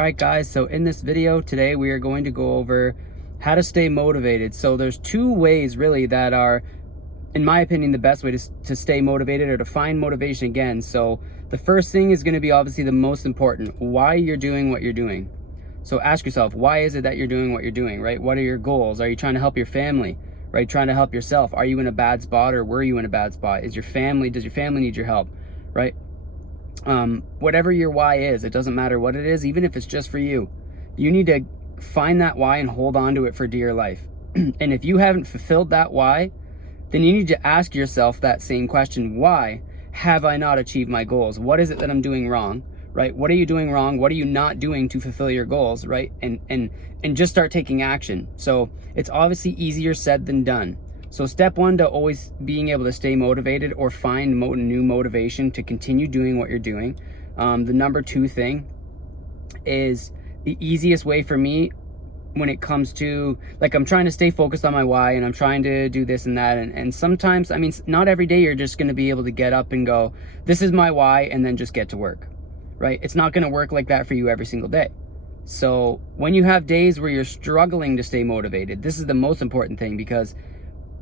All right guys, so in this video today we are going to go over how to stay motivated. So there's two ways really that are, in my opinion, the best way to stay motivated or to find motivation again. So the first thing is going to be obviously the most important, why you're doing what you're doing. So ask yourself, why is it that you're doing what you're doing, right? What are your goals? Are you trying to help your family, right? Trying to help yourself? Are you in a bad spot, or were you in a bad spot? Does your family need your help, right? Whatever your why is, it doesn't matter what it is, even if it's just for you. You need to find that why and hold on to it for dear life. And if you haven't fulfilled that why, then you need to ask yourself that same question. Why have I not achieved my goals? What is it that I'm doing wrong, right? What are you doing wrong? What are you not doing to fulfill your goals, right? And just start taking action. So it's obviously easier said than done. So step one to always being able to stay motivated or find new motivation to continue doing what you're doing. The number two thing is the easiest way for me when it comes to, like, I'm trying to stay focused on my why and I'm trying to do this and that. And sometimes, I mean, not every day you're just going to be able to get up and go, this is my why, and then just get to work, right? It's not going to work like that for you every single day. So when you have days where you're struggling to stay motivated, this is the most important thing, because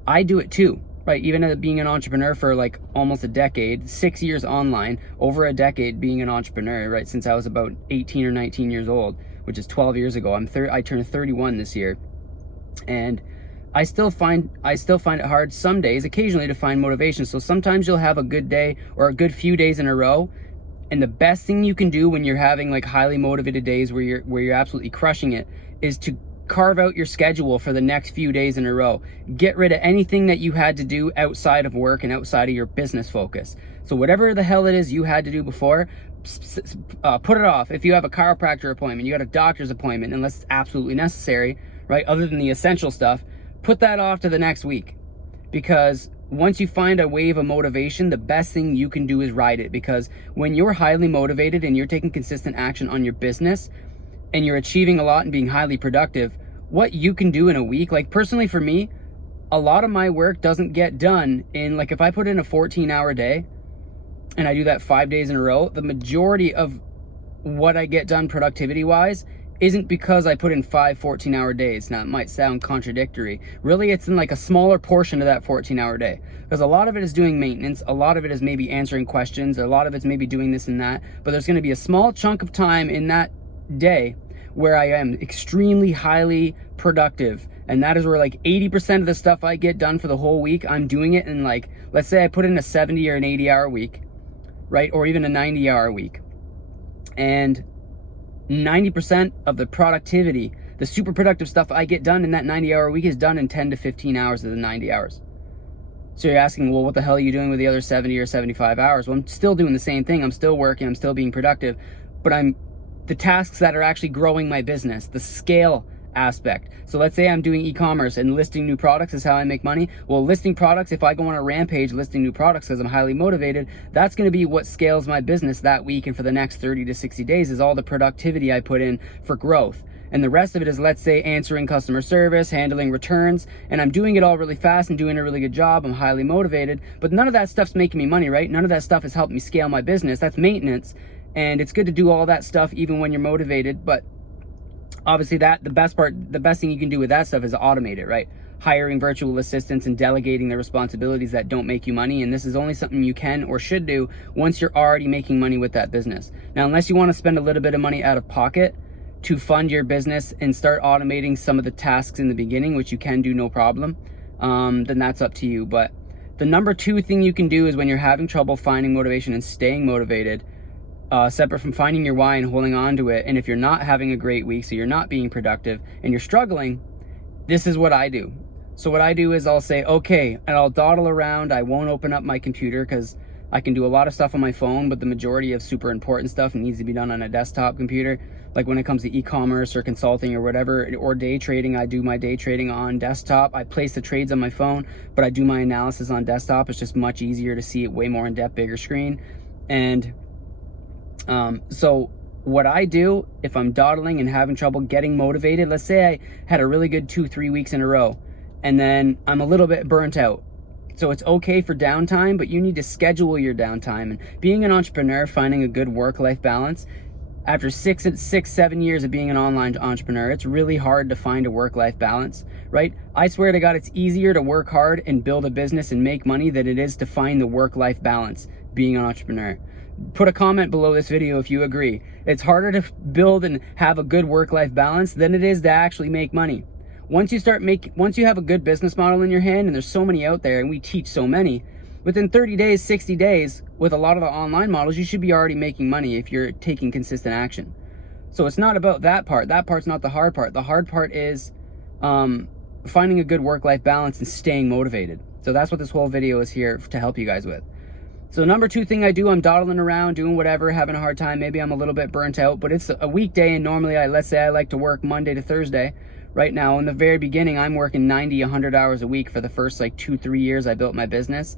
I do it too, right? Even being an entrepreneur for like almost a decade, 6 years online, over a decade being an entrepreneur, right? Since I was about 18 or 19 years old, which is 12 years ago. I turned 31 this year. And I still find it hard some days, occasionally, to find motivation. So sometimes you'll have a good day or a good few days in a row. And the best thing you can do when you're having like highly motivated days where you're absolutely crushing it is to carve out your schedule for the next few days in a row. Get rid of anything that you had to do outside of work and outside of your business focus. So whatever the hell it is you had to do before, put it off. If you have a chiropractor appointment, you got a doctor's appointment, unless it's absolutely necessary, right? Other than the essential stuff, put that off to the next week. Because once you find a wave of motivation, the best thing you can do is ride it. Because when you're highly motivated and you're taking consistent action on your business, and you're achieving a lot and being highly productive, what you can do in a week, like personally for me, a lot of my work doesn't get done in, like, if I put in a 14-hour day and I do that 5 days in a row, the majority of what I get done productivity wise isn't because I put in 5 14-hour days. Now it might sound contradictory. Really, it's in like a smaller portion of that 14-hour day, because a lot of it is doing maintenance, a lot of it is maybe answering questions, a lot of it's maybe doing this and that, but there's going to be a small chunk of time in that day where I am extremely highly productive, and that is where like 80% of the stuff I get done for the whole week, I'm doing it in, like, let's say I put in a 70 or an 80-hour week, right? Or even a 90-hour week, and 90% of the productivity, the super productive stuff I get done in that 90-hour week is done in 10 to 15 hours of the 90 hours. So you're asking, well, what the hell are you doing with the other 70 or 75 hours? Well, I'm still doing the same thing. I'm still working, I'm still being productive, but the tasks that are actually growing my business, the scale aspect. So let's say I'm doing e-commerce and listing new products is how I make money. Well, listing products, if I go on a rampage listing new products because I'm highly motivated, that's going to be what scales my business that week and for the next 30 to 60 days is all the productivity I put in for growth. And the rest of it is, let's say, answering customer service, handling returns, and I'm doing it all really fast and doing a really good job. I'm highly motivated, but none of that stuff's making me money, right? None of that stuff has helped me scale my business. That's maintenance. And it's good to do all that stuff even when you're motivated, but obviously the best thing you can do with that stuff is automate it, right? Hiring virtual assistants and delegating the responsibilities that don't make you money. And this is only something you can or should do once you're already making money with that business. Now, unless you want to spend a little bit of money out of pocket to fund your business and start automating some of the tasks in the beginning, which you can do no problem, then that's up to you. But the number two thing you can do is when you're having trouble finding motivation and staying motivated, separate from finding your why and holding on to it, and if you're not having a great week, so you're not being productive and you're struggling, this is what I do. So what I do is I'll say, okay, and I'll dawdle around. I won't open up my computer because I can do a lot of stuff on my phone, but the majority of super important stuff needs to be done on a desktop computer. Like when it comes to e-commerce or consulting or whatever, or day trading, I do my day trading on desktop. I place the trades on my phone, but I do my analysis on desktop. It's just much easier to see it, way more in depth, bigger screen. And so what I do if I'm dawdling and having trouble getting motivated, let's say I had a really good 2-3 weeks in a row and then I'm a little bit burnt out. So it's okay for downtime, but you need to schedule your downtime. And being an entrepreneur, finding a good work-life balance, After 7 years of being an online entrepreneur, it's really hard to find a work-life balance, right? I swear to God, it's easier to work hard and build a business and make money than it is to find the work-life balance being an entrepreneur. Put a comment below this video if you agree. It's harder to build and have a good work-life balance than it is to actually make money. Once you have a good business model in your hand, and there's so many out there, and we teach so many, within 30 days, 60 days, with a lot of the online models, you should be already making money if you're taking consistent action. So it's not about that part. That part's not the hard part. The hard part is finding a good work-life balance and staying motivated. So that's what this whole video is here to help you guys with. So number 2 thing I do, I'm dawdling around, doing whatever, having a hard time. Maybe I'm a little bit burnt out, but it's a weekday, and normally let's say I like to work Monday to Thursday. Right now, in the very beginning, I'm working 90, 100 hours a week for the first like 2-3 years I built my business.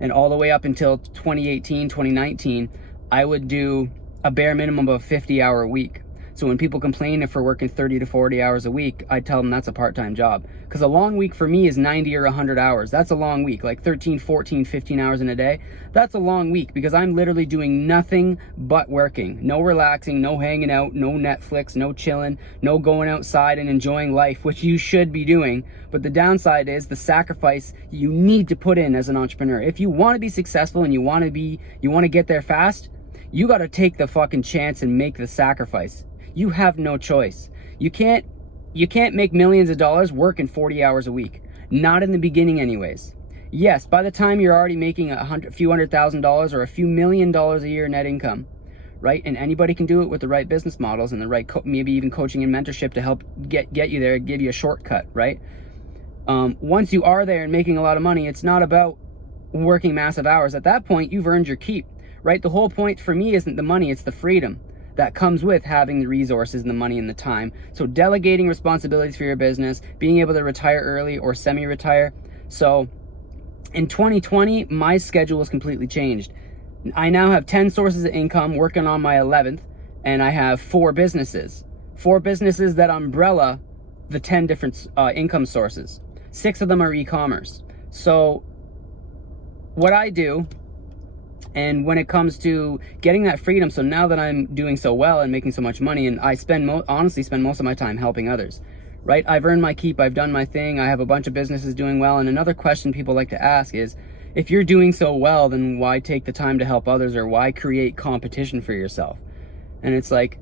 And all the way up until 2018, 2019, I would do a bare minimum of a 50-hour week. So when people complain if we're working 30 to 40 hours a week, I tell them that's a part-time job. Because a long week for me is 90 or 100 hours. That's a long week, like 13, 14, 15 hours in a day. That's a long week because I'm literally doing nothing but working. No relaxing, no hanging out, no Netflix, no chilling, no going outside and enjoying life, which you should be doing. But the downside is the sacrifice you need to put in as an entrepreneur. If you want to be successful and you want to get there fast, you got to take the fucking chance and make the sacrifice. You have no choice. You can't make millions of dollars working 40 hours a week. Not in the beginning anyways. Yes, by the time you're already making a few $100,000 or a few $1 million a year net income, right? And anybody can do it with the right business models and the right, maybe even coaching and mentorship to help get you there, give you a shortcut, right? Once you are there and making a lot of money, it's not about working massive hours. At that point, you've earned your keep, right? The whole point for me isn't the money, it's the freedom that comes with having the resources and the money and the time. So delegating responsibilities for your business, being able to retire early or semi-retire. So in 2020, my schedule was completely changed. I now have 10 sources of income, working on my 11th, and I have 4 businesses. 4 businesses that umbrella the 10 different income sources. 6 of them are e-commerce. So what I do, and when it comes to getting that freedom, so now that I'm doing so well and making so much money, and I honestly spend most of my time helping others, right? I've earned my keep, I've done my thing, I have a bunch of businesses doing well. And another question people like to ask is, if you're doing so well, then why take the time to help others, or why create competition for yourself? And it's like,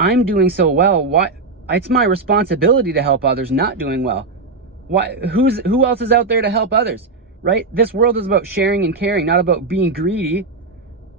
I'm doing so well, why? It's my responsibility to help others not doing well. Why? Who else is out there to help others? Right? This world is about sharing and caring, not about being greedy,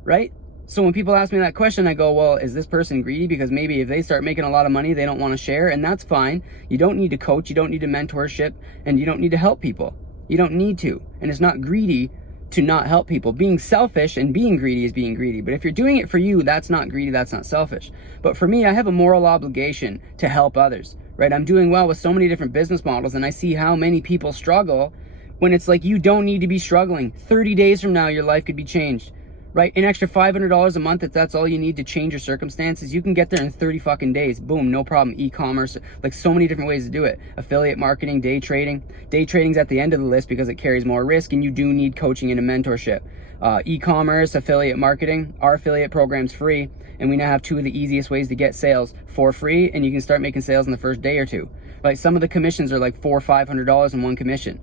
right? So when people ask me that question, I go, well, is this person greedy? Because maybe if they start making a lot of money, they don't want to share, and that's fine. You don't need to coach, you don't need to mentorship, and you don't need to help people. You don't need to. And it's not greedy to not help people. Being selfish and being greedy is being greedy. But if you're doing it for you, that's not greedy, that's not selfish. But for me, I have a moral obligation to help others, right? I'm doing well with so many different business models, and I see how many people struggle when it's like, you don't need to be struggling. 30 days from now, your life could be changed, right? An extra $500 a month, if that's all you need to change your circumstances, you can get there in 30 fucking days. Boom, no problem. E-commerce, like so many different ways to do it. Affiliate marketing, day trading. Day trading's at the end of the list because it carries more risk, and you do need coaching and a mentorship. E-commerce, affiliate marketing. Our affiliate program's free, and we now have 2 of the easiest ways to get sales for free, and you can start making sales in the first day or 2. Like some of the commissions are like $400 or $500 in one commission.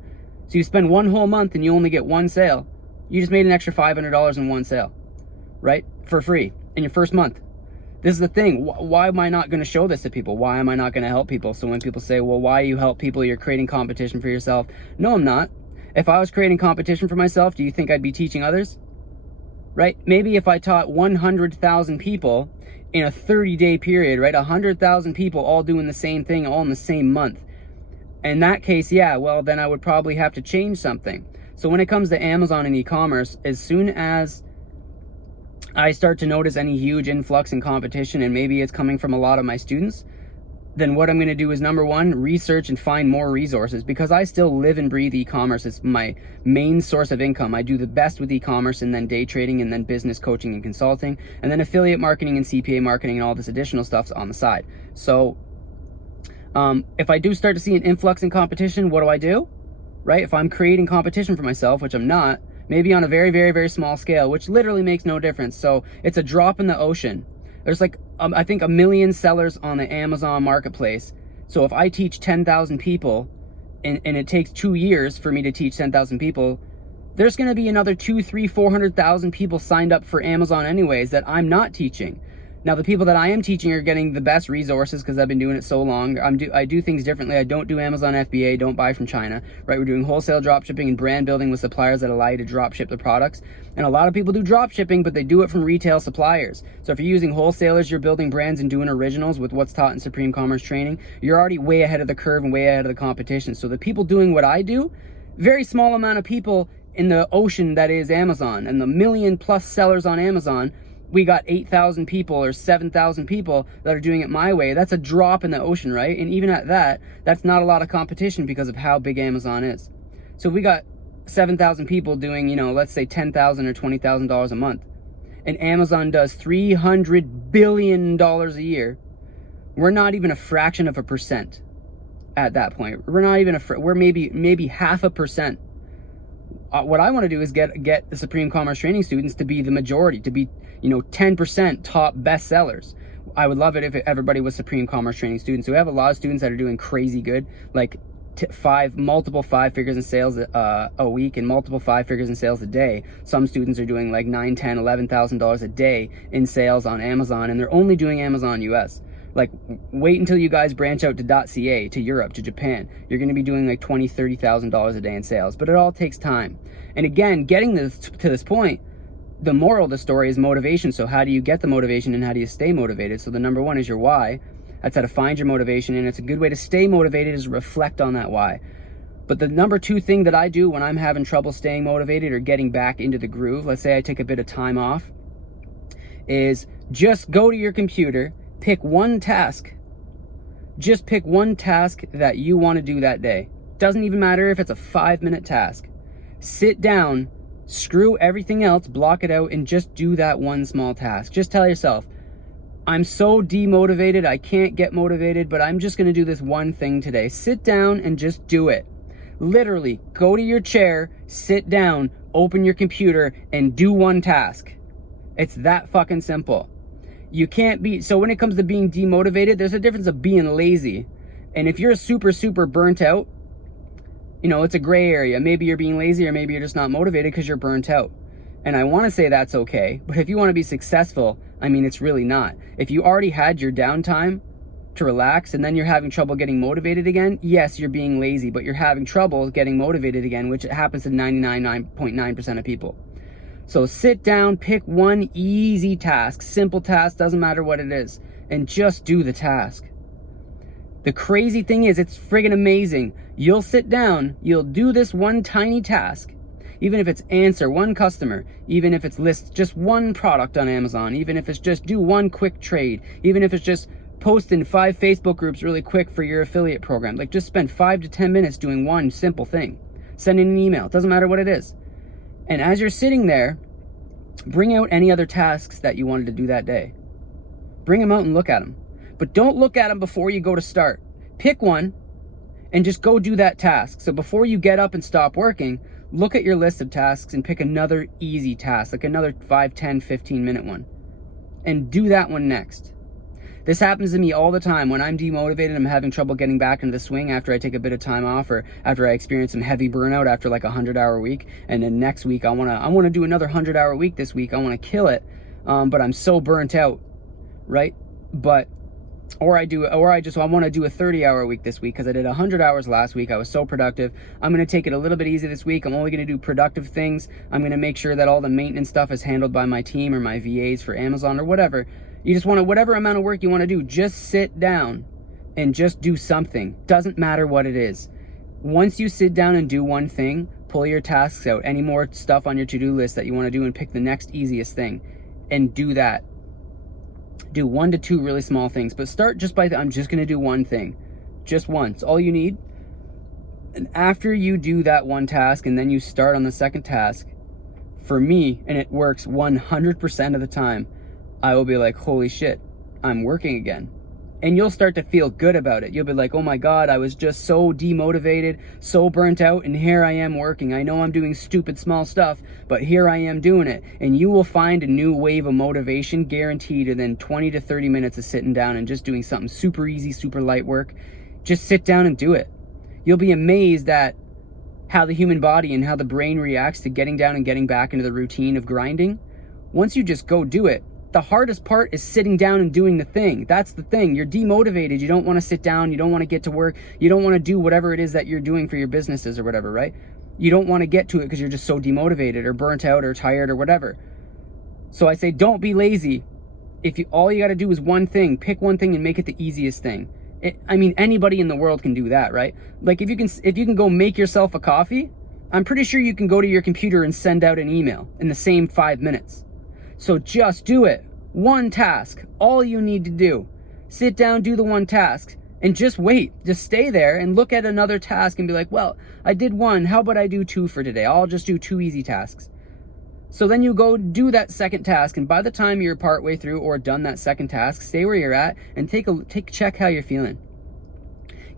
So you spend one whole month and you only get 1 sale. You just made an extra $500 in 1 sale, right? For free in your first month. This is the thing. Why am I not going to show this to people? Why am I not going to help people? So when people say, well, why you help people? You're creating competition for yourself. No, I'm not. If I was creating competition for myself, do you think I'd be teaching others? Right? Maybe if I taught 100,000 people in a 30-day period, right? 100,000 people all doing the same thing all in the same month. In that case, yeah, well, then I would probably have to change something. So when it comes to Amazon and e-commerce, as soon as I start to notice any huge influx in competition, and maybe it's coming from a lot of my students, then what I'm going to do is, number 1, research and find more resources, because I still live and breathe e-commerce. It's my main source of income. I do the best with e-commerce, and then day trading, and then business coaching and consulting, and then affiliate marketing and CPA marketing and all this additional stuff's on the side. So if I do start to see an influx in competition, what do? Right? If I'm creating competition for myself, which I'm not, maybe on a very, very, very small scale, which literally makes no difference. So it's a drop in the ocean. There's like, I think 1 million sellers on the Amazon marketplace. So if I teach 10,000 people and it takes 2 years for me to teach 10,000 people, there's going to be another 2, 3, 400,000 people signed up for Amazon anyways that I'm not teaching. Now, the people that I am teaching are getting the best resources because I've been doing it so long. I do things differently. I don't do Amazon FBA, don't buy from China, right? We're doing wholesale drop shipping and brand building with suppliers that allow you to drop ship the products. And a lot of people do drop shipping, but they do it from retail suppliers. So if you're using wholesalers, you're building brands and doing originals with what's taught in Supreme Commerce training, you're already way ahead of the curve and way ahead of the competition. So the people doing what I do, very small amount of people in the ocean that is Amazon, and the 1 million plus sellers on Amazon, we got 8,000 people or 7,000 people that are doing it my way. That's a drop in the ocean, right? And even at that, that's not a lot of competition because of how big Amazon is. So if we got 7,000 people doing, you know, let's say $10,000 or $20,000 a month, and Amazon does $300 billion a year, we're not even a fraction of a percent at that point. We're not even we're maybe 0.5%. What I want to do is get the Supreme Commerce training students to be the majority, to be, you know, 10% top best sellers. I would love it if everybody was Supreme Commerce training students. So we have a lot of students that are doing crazy good, like multiple five figures in sales a week and multiple 5 figures in sales a day. Some students are doing like $9, $10, $11,000 a day in sales on Amazon, and they're only doing Amazon US. Like, wait until you guys branch out to .ca, to Europe, to Japan. You're going to be doing like $20,000, $30,000 a day in sales, but it all takes time. And again, getting to this point, the moral of the story is motivation. So how do you get the motivation and how do you stay motivated? So the number one is your why. That's how to find your motivation, and it's a good way to stay motivated is reflect on that why. But the number two thing that I do when I'm having trouble staying motivated or getting back into the groove, let's say I take a bit of time off, is just go to your computer, pick one task. Just pick one task that you want to do that day. Doesn't even matter if it's a 5-minute task. Sit down, screw everything else, block it out, and just do that one small task. Just tell yourself, I'm so demotivated, I can't get motivated, but I'm just going to do this one thing today. Sit down and just do it. Literally, go to your chair, sit down, open your computer, and do one task. It's that fucking simple. You can't be, so when it comes to being demotivated, there's a difference of being lazy. And if you're super burnt out, you know, it's a gray area. Maybe you're being lazy or maybe you're just not motivated because you're burnt out. And I want to say that's okay. But if you want to be successful, I mean, it's really not. If you already had your downtime to relax and then you're having trouble getting motivated again, yes, you're being lazy, but you're having trouble getting motivated again, which happens to 99.9% of people. So sit down, pick one easy task, simple task, doesn't matter what it is, and just do the task. The crazy thing is, it's friggin' amazing. You'll sit down, you'll do this one tiny task, even if it's answer one customer, even if it's list just one product on Amazon, even if it's just do one quick trade, even if it's just post in 5 Facebook groups really quick for your affiliate program. Like, just spend 5 to 10 minutes doing one simple thing. Sending an email, it doesn't matter what it is. And as you're sitting there, bring out any other tasks that you wanted to do that day. Bring them out and look at them. But don't look at them before you go to start. Pick one and just go do that task. So before you get up and stop working, look at your list of tasks and pick another easy task, like another 5, 10, 15-minute one. And do that one next. This happens to me all the time. When I'm demotivated, I'm having trouble getting back into the swing after I take a bit of time off or after I experience some heavy burnout after like a 100-hour week. And then next week, I want to do another 100-hour week this week. I want to kill it. But I'm so burnt out, right? But I want to do a 30-hour week this week because I did 100 hours last week. I was so productive. I'm going to take it a little bit easy this week. I'm only going to do productive things. I'm going to make sure that all the maintenance stuff is handled by my team or my VAs for Amazon or whatever. You just want to, whatever amount of work you want to do, just sit down and just do something. Doesn't matter what it is. Once you sit down and do one thing, pull your tasks out, any more stuff on your to-do list that you want to do, and pick the next easiest thing and do that. Do 1 to 2 really small things, but start just by I'm just going to do one thing. Just once. All you need. And after you do that one task and then you start on the second task, for me, and it works 100% of the time, I will be like, holy shit, I'm working again. And you'll start to feel good about it. You'll be like, oh my God, I was just so demotivated, so burnt out, and here I am working. I know I'm doing stupid small stuff, but here I am doing it. And you will find a new wave of motivation guaranteed within 20 to 30 minutes of sitting down and just doing something super easy, super light work. Just sit down and do it. You'll be amazed at how the human body and how the brain reacts to getting down and getting back into the routine of grinding. Once you just go do it, the hardest part is sitting down and doing the thing. That's the thing. You're demotivated. You don't want to sit down. You don't want to get to work. You don't want to do whatever it is that you're doing for your businesses or whatever, right? You don't want to get to it because you're just so demotivated or burnt out or tired or whatever. So I say, don't be lazy. All you got to do is one thing. Pick one thing and make it the easiest thing. Anybody in the world can do that, right? Like if you can go make yourself a coffee, I'm pretty sure you can go to your computer and send out an email in the same 5 minutes. So just do it. One task. All you need to do. Sit down, do the one task, and just wait. Just stay there and look at another task and be like, well, I did one. How about I do 2 for today? I'll just do 2 easy tasks. So then you go do that second task, and by the time you're partway through or done that second task, stay where you're at and check how you're feeling.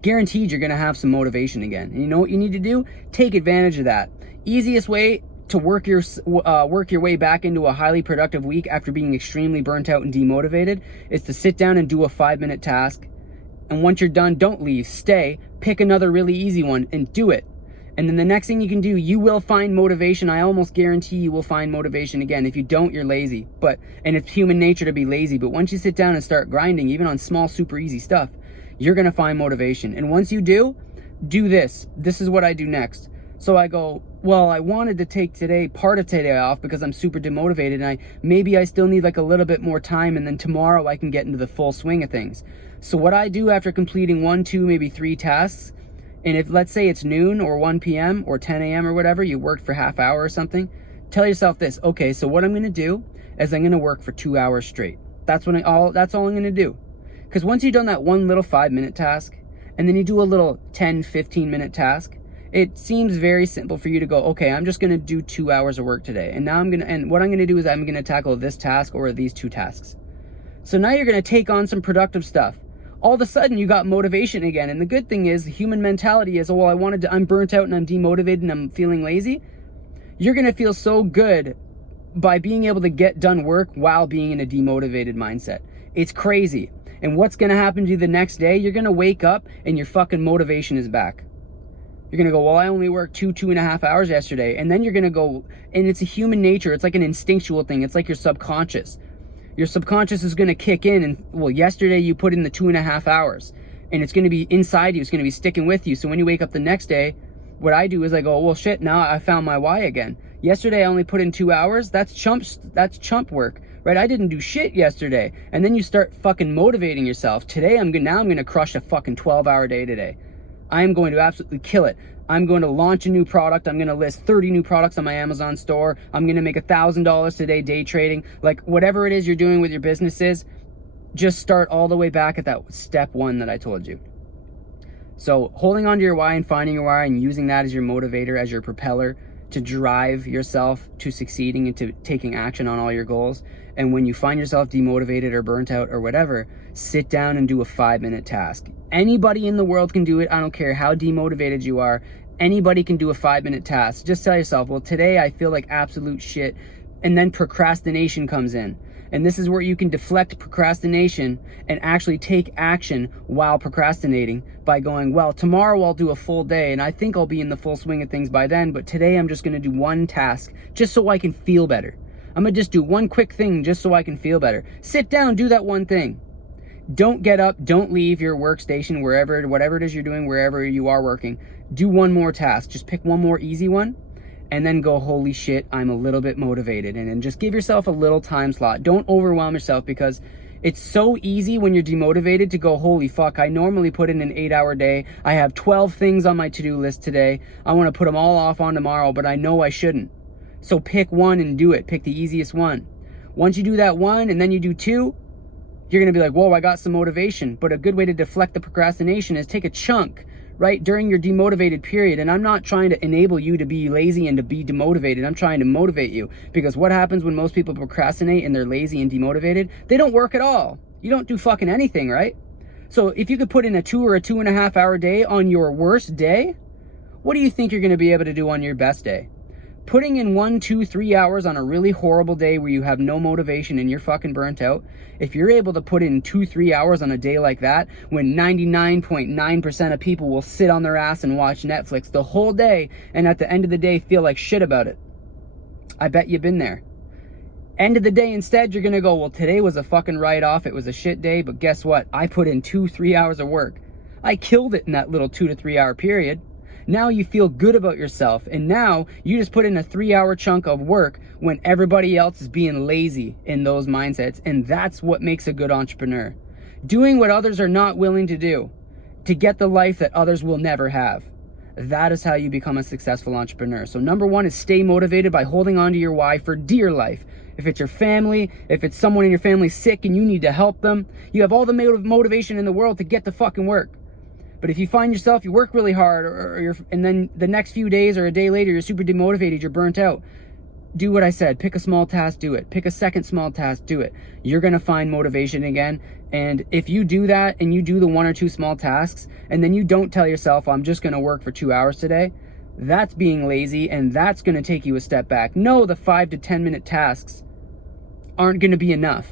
Guaranteed you're going to have some motivation again. And you know what you need to do? Take advantage of that. Easiest way to work your way back into a highly productive week after being extremely burnt out and demotivated is to sit down and do a 5-minute task. And once you're done, don't leave. Stay. Pick another really easy one and do it. And then the next thing you can do, you will find motivation. I almost guarantee you will find motivation again. If you don't, you're lazy. And it's human nature to be lazy. But once you sit down and start grinding, even on small, super easy stuff, you're going to find motivation. And once you do this. This is what I do next. So I go, well, I wanted to take part of today off because I'm super demotivated, and maybe I still need like a little bit more time, and then tomorrow I can get into the full swing of things. So what I do after completing 1, 2, maybe 3 tasks, and if let's say it's noon or 1 p.m. or 10 a.m. or whatever, you worked for half hour or something, tell yourself this, okay, so what I'm going to do is I'm going to work for 2 hours straight. That's all I'm going to do. Because once you've done that one little 5-minute task, and then you do a little 10, 15-minute task, it seems very simple for you to go, okay, I'm just going to do 2 hours of work today. And what I'm going to do is I'm going to tackle this task or these 2 tasks. So now you're going to take on some productive stuff. All of a sudden you got motivation again. And the good thing is the human mentality is, well, I'm burnt out and I'm demotivated and I'm feeling lazy. You're going to feel so good by being able to get done work while being in a demotivated mindset. It's crazy. And what's going to happen to you the next day? You're going to wake up and your fucking motivation is back. You're going to go, well, I only worked 2.5 hours yesterday. And then you're going to go, and it's a human nature. It's like an instinctual thing. It's like your subconscious. Your subconscious is going to kick in. And well, yesterday you put in the 2.5 hours and it's going to be inside you. It's going to be sticking with you. So when you wake up the next day, what I do is I go, well, shit, now I found my why again. Yesterday I only put in 2 hours. That's chump work, right? I didn't do shit yesterday. And then you start fucking motivating yourself. Today I'm going to crush a fucking 12-hour day today. I am going to absolutely kill it. I'm going to launch a new product. I'm going to list 30 new products on my Amazon store. I'm going to make $1,000 today day trading. Like whatever it is you're doing with your businesses, just start all the way back at that step 1 that I told you. So holding on to your why and finding your why and using that as your motivator, as your propeller to drive yourself to succeeding and to taking action on all your goals. And when you find yourself demotivated or burnt out or whatever, sit down and do a 5-minute task. Anybody in the world can do it. I don't care how demotivated you are. Anybody can do a 5-minute task. Just tell yourself, well, today I feel like absolute shit. And then procrastination comes in. And this is where you can deflect procrastination and actually take action while procrastinating by going, well, tomorrow I'll do a full day and I think I'll be in the full swing of things by then, but today I'm just going to do one task just so I can feel better. I'm going to just do one quick thing just so I can feel better. Sit down, do that one thing. Don't get up, don't leave your workstation, whatever it is you're doing, wherever you are working. Do one more task. Just pick one more easy one. And then go, holy shit, I'm a little bit motivated. And then just give yourself a little time slot. Don't overwhelm yourself because it's so easy when you're demotivated to go, holy fuck, I normally put in an 8-hour day. I have 12 things on my to-do list today. I want to put them all off on tomorrow, but I know I shouldn't. So pick one and do it. Pick the easiest one. Once you do that one and then you do 2, you're going to be like, whoa, I got some motivation. But a good way to deflect the procrastination is take a chunk right during your demotivated period. And I'm not trying to enable you to be lazy and to be demotivated. I'm trying to motivate you, because what happens when most people procrastinate and they're lazy and demotivated? They don't work at all. You don't do fucking anything, right? So if you could put in a 2 or a 2.5 hour day on your worst day, what do you think you're going to be able to do on your best day? Putting in 1, 2, 3 hours on a really horrible day where you have no motivation and you're fucking burnt out, if you're able to put in 2, 3 hours on a day like that, when 99.9% of people will sit on their ass and watch Netflix the whole day and at the end of the day feel like shit about it. I bet you've been there. End of the day, instead, you're going to go, well, today was a fucking write-off. It was a shit day, but guess what? I put in 2, 3 hours of work. I killed it in that little 2 to 3 hour period. Now you feel good about yourself, and now you just put in a 3 hour chunk of work when everybody else is being lazy in those mindsets, and that's what makes a good entrepreneur. Doing what others are not willing to do to get the life that others will never have. That is how you become a successful entrepreneur. So number 1 is stay motivated by holding on to your why for dear life. If it's your family, if it's someone in your family sick and you need to help them, you have all the motivation in the world to get to fucking work. But if you find yourself, you work really hard, and then the next few days or a day later, you're super demotivated, you're burnt out, do what I said. Pick a small task, do it. Pick a second small task, do it. You're going to find motivation again. And if you do that and you do the 1 or 2 small tasks, and then you don't tell yourself, I'm just going to work for 2 hours today, that's being lazy, and that's going to take you a step back. No, the 5 to 10 minute tasks aren't going to be enough.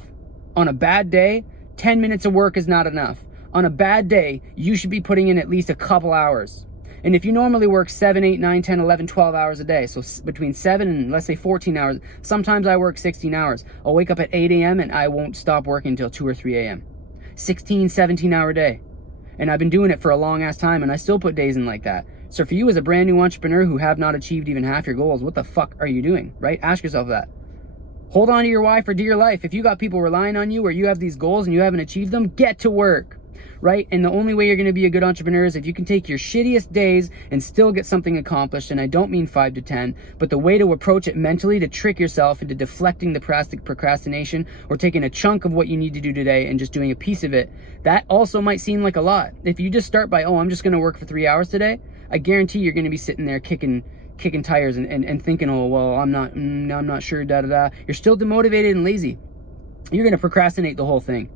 On a bad day, 10 minutes of work is not enough. On a bad day, you should be putting in at least a couple hours. And if you normally work 7, 8, 9, 10, 11, 12 hours a day, so between 7 and let's say 14 hours, sometimes I work 16 hours. I'll wake up at 8 a.m. and I won't stop working until 2 or 3 a.m. 16, 17 hour day. And I've been doing it for a long ass time, and I still put days in like that. So for you as a brand new entrepreneur who have not achieved even half your goals, what the fuck are you doing, right? Ask yourself that. Hold on to your why for dear life. If you got people relying on you or you have these goals and you haven't achieved them, get to work. Right? And the only way you're going to be a good entrepreneur is if you can take your shittiest days and still get something accomplished. And I don't mean 5 to 10, but the way to approach it mentally to trick yourself into deflecting the procrastination or taking a chunk of what you need to do today and just doing a piece of it, that also might seem like a lot. If you just start by, oh, I'm just going to work for 3 hours today, I guarantee you're going to be sitting there kicking tires and thinking, oh, well, I'm not sure, You're still demotivated and lazy. You're going to procrastinate the whole thing.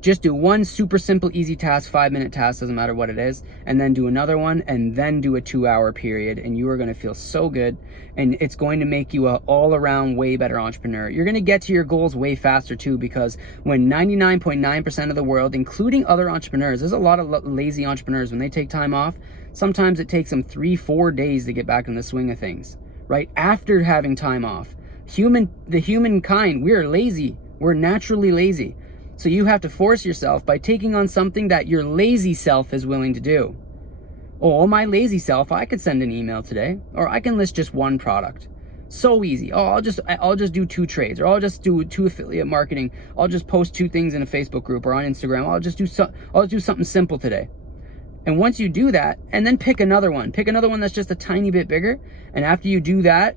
Just do one super simple, easy task, 5-minute task, doesn't matter what it is, and then do another one, and then do a 2 hour period, and you are going to feel so good, and it's going to make you an all-around way better entrepreneur. You're going to get to your goals way faster too, because when 99.9% of the world, including other entrepreneurs, there's a lot of lazy entrepreneurs, when they take time off, sometimes it takes them 3-4 days to get back in the swing of things, right? After having time off. The humankind, we're lazy. We're naturally lazy. So you have to force yourself by taking on something that your lazy self is willing to do. Oh, my lazy self, I could send an email today, or I can list just one product. So easy. Oh, I'll just do 2 trades, or I'll just do 2 affiliate marketing. I'll just post 2 things in a Facebook group or on Instagram. I'll just do something simple today. And once you do that, and then pick another one that's just a tiny bit bigger. And after you do that,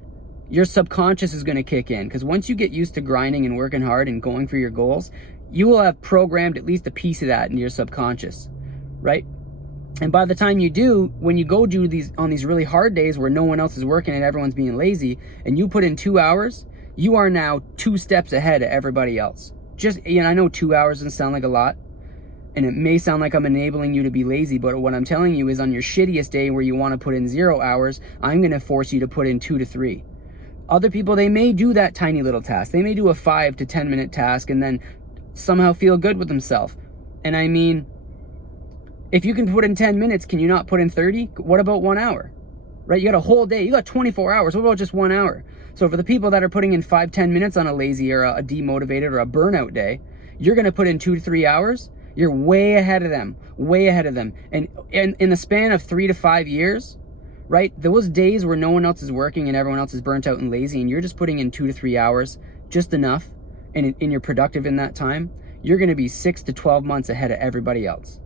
your subconscious is going to kick in, because once you get used to grinding and working hard and going for your goals, you will have programmed at least a piece of that into your subconscious, right? And by the time you do, when you go do these on these really hard days where no one else is working and everyone's being lazy, and you put in 2 hours, you are now 2 steps ahead of everybody else. I know 2 hours doesn't sound like a lot, and it may sound like I'm enabling you to be lazy, but what I'm telling you is on your shittiest day where you want to put in 0 hours, I'm going to force you to put in 2 to 3. Other people, they may do that tiny little task. They may do a 5 to 10 minute task and then somehow feel good with themselves. And I mean, if you can put in 10 minutes, can you not put in 30? What about 1 hour? Right? You got a whole day. You got 24 hours. What about just 1 hour? So for the people that are putting in 5-10 minutes on a lazy or a demotivated or a burnout day, you're going to put in 2 to 3 hours. You're way ahead of them. And in the span of 3 to 5 years, right? Those days where no one else is working and everyone else is burnt out and lazy, and you're just putting in 2 to 3 hours, just enough, and you're productive in that time, you're going to be 6 to 12 months ahead of everybody else.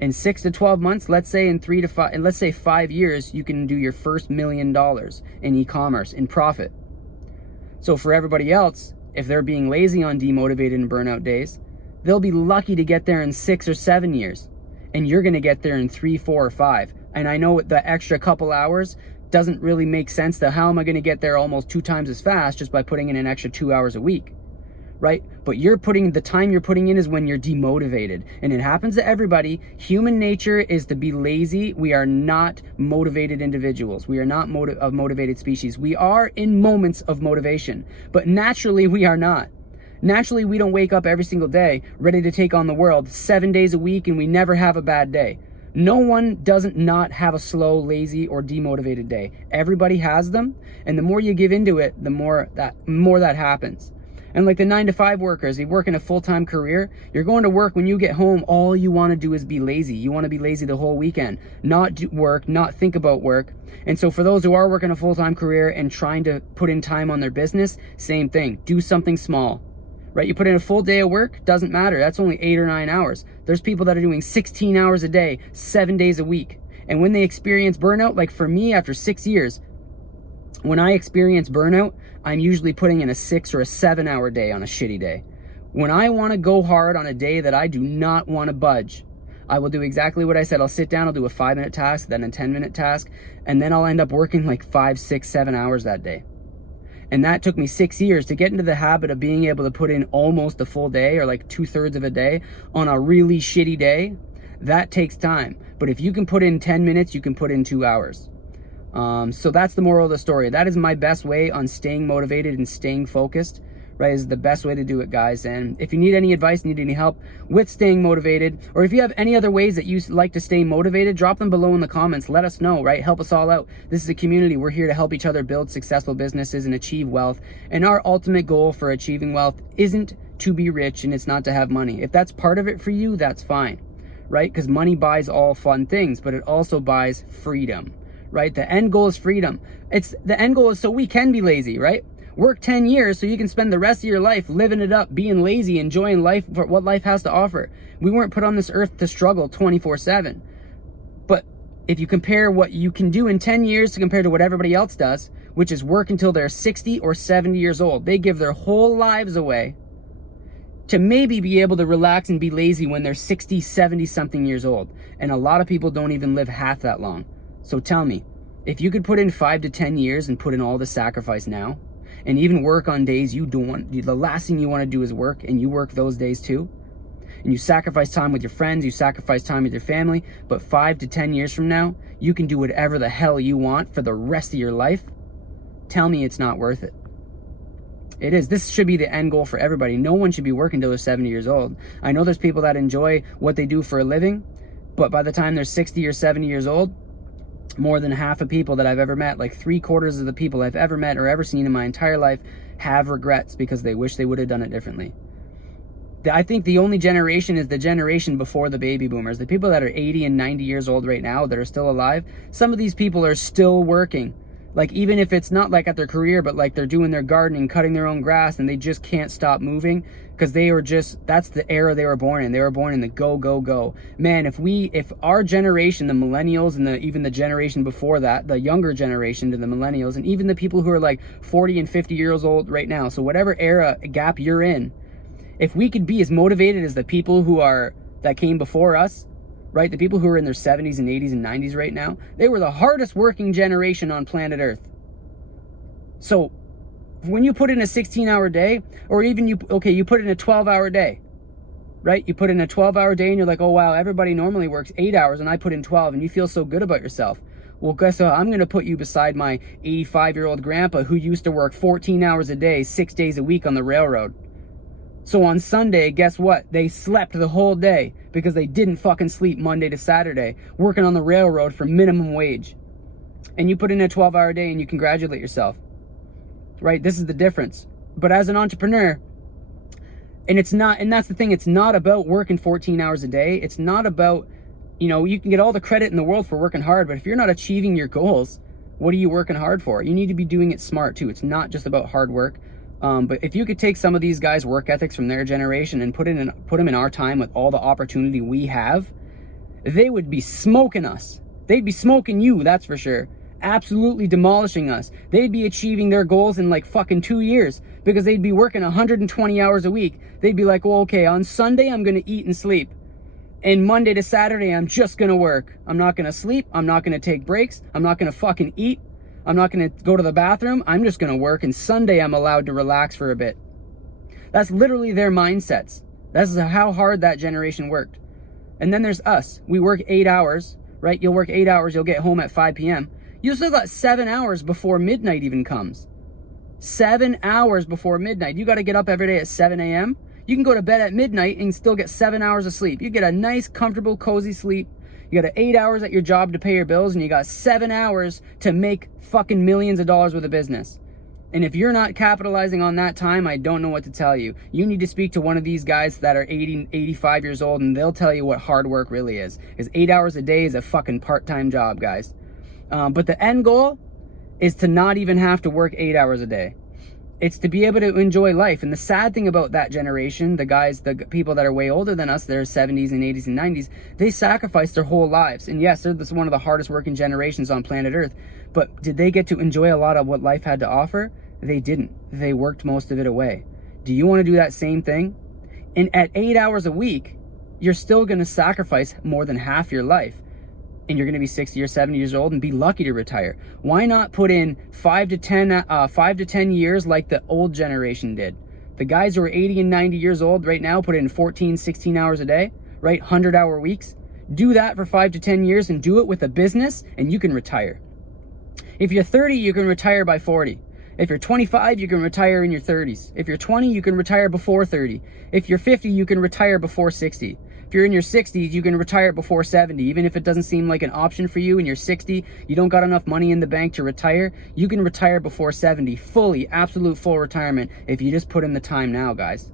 In 6 to 12 months, let's say in 5 years, you can do your first $1 million in e-commerce in profit. So for everybody else, if they're being lazy on demotivated and burnout days, they'll be lucky to get there in 6 or 7 years, and you're going to get there in 3, 4, or 5. And I know the extra couple hours doesn't really make sense to how am I going to get there almost 2 times as fast just by putting in an extra 2 hours a week. right? But the time you're putting in is when you're demotivated. And it happens to everybody. Human nature is to be lazy. We are not motivated individuals. We are not a motivated species. We are in moments of motivation, but naturally we are not. Naturally, we don't wake up every single day ready to take on the world 7 days a week, and we never have a bad day. No one doesn't not have a slow, lazy, or demotivated day. Everybody has them, and the more you give into it, the more that happens. And like the 9-to-5 workers, they work in a full-time career. You're going to work. When you get home, all you want to do is be lazy. You want to be lazy the whole weekend, not do work, not think about work. And so for those who are working a full-time career and trying to put in time on their business, same thing. Do something small, right? You put in a full day of work, doesn't matter. That's only 8 or 9 hours. There's people that are doing 16 hours a day, 7 days a week. And when they experience burnout, like for me, after 6 years, when I experience burnout, I'm usually putting in a 6 or a 7 hour day on a shitty day. When I want to go hard on a day that I do not want to budge, I will do exactly what I said. I'll sit down, I'll do a 5-minute task, then a 10-minute task, and then I'll end up working like 5, 6, 7 hours that day. And that took me 6 years to get into the habit of being able to put in almost a full day, or like 2/3 of a day on a really shitty day. That takes time. But if you can put in 10 minutes, you can put in 2 hours. So that's the moral of the story. That is my best way on staying motivated and staying focused, right? Is the best way to do it, guys. And if you need any advice, need any help with staying motivated, or if you have any other ways that you like to stay motivated, drop them below in the comments. Let us know, right? Help us all out. This is a community. We're here to help each other build successful businesses and achieve wealth. And our ultimate goal for achieving wealth isn't to be rich, and it's not to have money. If that's part of it for you, that's fine, right? Because money buys all fun things, but it also buys freedom, right? The end goal is freedom. The end goal is so we can be lazy, right? Work 10 years so you can spend the rest of your life living it up, being lazy, enjoying life for what life has to offer. We weren't put on this earth to struggle 24/7. But if you compare what you can do in 10 years to compare to what everybody else does, which is work until they're 60 or 70 years old, they give their whole lives away to maybe be able to relax and be lazy when they're 60, 70 something years old. And a lot of people don't even live half that long. So tell me, if you could put in 5 to 10 years and put in all the sacrifice now, and even work on days you don't want, the last thing you want to do is work, and you work those days too, and you sacrifice time with your friends, you sacrifice time with your family, but 5 to 10 years from now, you can do whatever the hell you want for the rest of your life, tell me it's not worth it. It is. This should be the end goal for everybody. No one should be working until they're 70 years old. I know there's people that enjoy what they do for a living, but by the time they're 60 or 70 years old, more than half of people that I've ever met, like 3/4 of the people I've ever met or ever seen in my entire life, have regrets because they wish they would have done it differently. I think the only generation is the generation before the baby boomers. The people that are 80 and 90 years old right now that are still alive, some of these people are still working. Like, even if it's not like at their career, but like they're doing their gardening, cutting their own grass, and they just can't stop moving because that's the era they were born in. They were born in the go, go, go. Man, if our generation, the millennials, and even the generation before that, the younger generation to the millennials, and even the people who are like 40 and 50 years old right now, so whatever era gap you're in, if we could be as motivated as the people that came before us, right? The people who are in their 70s and 80s and 90s right now, they were the hardest working generation on planet Earth. So when you put in a 16-hour day, or even you put in a 12-hour day, right? You put in a 12-hour day and you're like, oh wow, everybody normally works 8 hours and I put in 12, and you feel so good about yourself. Well, guess what? I'm going to put you beside my 85-year-old grandpa who used to work 14 hours a day, 6 days a week on the railroad. So on Sunday, guess what? They slept the whole day because they didn't fucking sleep Monday to Saturday, working on the railroad for minimum wage. And you put in a 12-hour day and you congratulate yourself, right? This is the difference. But as an entrepreneur, and that's the thing, it's not about working 14 hours a day. It's not about, you can get all the credit in the world for working hard, but if you're not achieving your goals, what are you working hard for? You need to be doing it smart too. It's not just about hard work. But if you could take some of these guys' work ethics from their generation and put them in our time with all the opportunity we have, they would be smoking us. They'd be smoking you, that's for sure. Absolutely demolishing us. They'd be achieving their goals in like fucking 2 years because they'd be working 120 hours a week. They'd be like, well, okay, on Sunday I'm going to eat and sleep. And Monday to Saturday I'm just going to work. I'm not going to sleep. I'm not going to take breaks. I'm not going to fucking eat. I'm not going to go to the bathroom. I'm just going to work, and Sunday I'm allowed to relax for a bit. That's literally their mindsets. That's how hard that generation worked. And then there's us. We work 8 hours, right? You'll work 8 hours, you'll get home at 5 p.m. You still got 7 hours before midnight even comes. 7 hours before midnight. You got to get up every day at 7 a.m. You can go to bed at midnight and still get 7 hours of sleep. You get a nice, comfortable, cozy sleep. You got 8 hours at your job to pay your bills, and you got 7 hours to make fucking millions of dollars with a business. And if you're not capitalizing on that time, I don't know what to tell you. You need to speak to one of these guys that are 80, 85 years old, and they'll tell you what hard work really is. Because 8 hours a day is a fucking part-time job, guys. But the end goal is to not even have to work 8 hours a day. It's to be able to enjoy life. And the sad thing about that generation, the people that are way older than us, they're 70s and 80s and 90s, they sacrificed their whole lives. And yes, they're one of the hardest working generations on planet Earth. But did they get to enjoy a lot of what life had to offer? They didn't. They worked most of it away. Do you want to do that same thing? And at 8 hours a week, you're still going to sacrifice more than half your life. And you're going to be 60 or 70 years old and be lucky to retire. Why not put in 5 to 10 years like the old generation did? The guys who are 80 and 90 years old right now put in 14, 16 hours a day, right? 100-hour weeks. Do that for 5 to 10 years and do it with a business, and you can retire. If you're 30, you can retire by 40. If you're 25, you can retire in your 30s. If you're 20, you can retire before 30. If you're 50, you can retire before 60. If you're in your 60s, you can retire before 70. Even if it doesn't seem like an option for you and you're 60, you don't got enough money in the bank to retire, you can retire before 70. Fully, absolute full retirement if you just put in the time now, guys.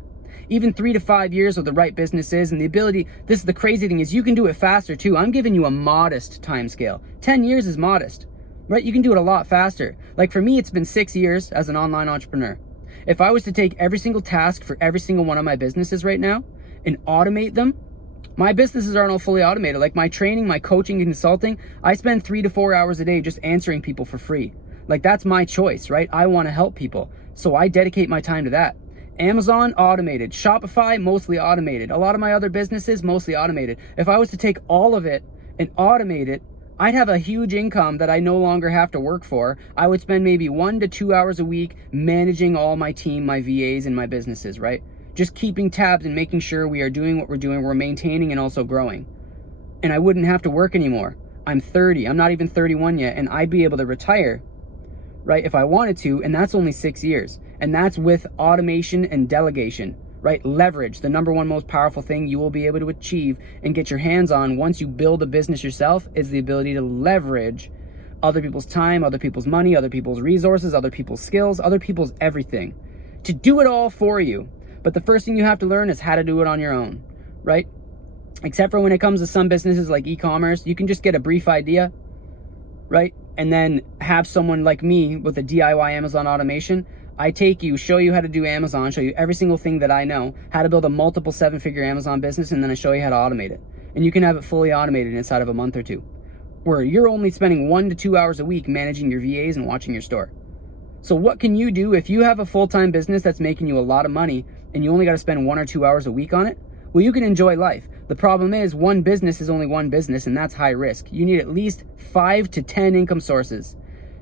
Even 3 to 5 years with the right businesses and the ability, this is the crazy thing, is you can do it faster too. I'm giving you a modest time scale. 10 years is modest, right? You can do it a lot faster. Like for me, it's been 6 years as an online entrepreneur. If I was to take every single task for every single one of my businesses right now and automate them, my businesses aren't all fully automated. Like my training, my coaching and consulting, I spend 3 to 4 hours a day just answering people for free. Like that's my choice, right? I want to help people. So I dedicate my time to that. Amazon, automated. Shopify, mostly automated. A lot of my other businesses, mostly automated. If I was to take all of it and automate it, I'd have a huge income that I no longer have to work for. I would spend maybe 1 to 2 hours a week managing all my team, my VAs, and my businesses, right? Just keeping tabs and making sure we are doing what we're doing, we're maintaining and also growing. And I wouldn't have to work anymore. I'm 30, I'm not even 31 yet, and I'd be able to retire, right, if I wanted to, and that's only 6 years. And that's with automation and delegation, right? Leverage, the number one most powerful thing you will be able to achieve and get your hands on once you build a business yourself is the ability to leverage other people's time, other people's money, other people's resources, other people's skills, other people's everything, to do it all for you. But the first thing you have to learn is how to do it on your own, right? Except for when it comes to some businesses like e-commerce, you can just get a brief idea, right? And then have someone like me with a DIY Amazon automation. I take you, show you how to do Amazon, show you every single thing that I know, how to build a multiple 7-figure Amazon business, and then I show you how to automate it. And you can have it fully automated inside of a month or two, where you're only spending 1 to 2 hours a week managing your VAs and watching your store. So what can you do if you have a full-time business that's making you a lot of money and you only got to spend 1 or 2 hours a week on it? Well, you can enjoy life. The problem is one business is only one business, and that's high risk. You need at least 5 to 10 income sources,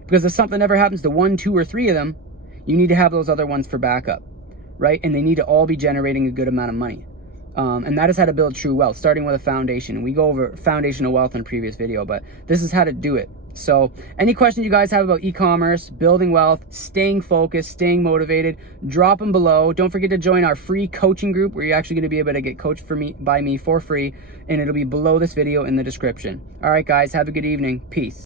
because if something ever happens to 1, 2, or 3 of them, you need to have those other ones for backup, right? And they need to all be generating a good amount of money. And that is how to build true wealth, starting with a foundation. We go over foundational wealth in a previous video, but this is how to do it. So any questions you guys have about e-commerce, building wealth, staying focused, staying motivated, drop them below. Don't forget to join our free coaching group where you're actually going to be able to get coached by me for free, and it'll be below this video in the description. All right, guys, have a good evening. Peace.